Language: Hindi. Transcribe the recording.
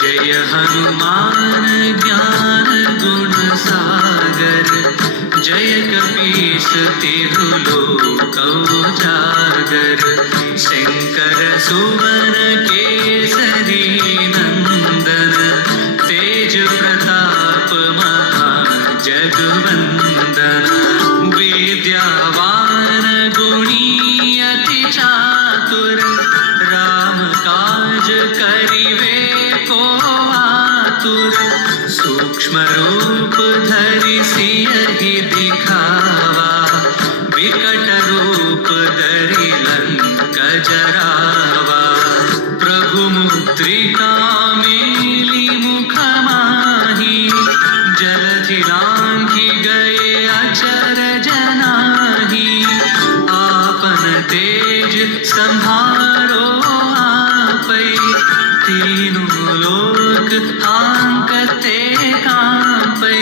जय हनुमान ज्ञान गुण सागर, जय कपीस तिहु लोक उजागर। शंकर सुवन केसरी नंदन, तेज प्रताप महाजगवंदन। विद्यावान गुणी अति चातुर, राम काज करिवे को आतुर। सूक्ष्म रूप धरि सियहि दिखावा, विकट रूप धरि लंक जरावा। प्रभु मुद्रिका मेली मुख माही, जलधि लांघि गए अचर जनाही। आपन तेज संहारो आपै, तीनों लोक हांकते कांपै।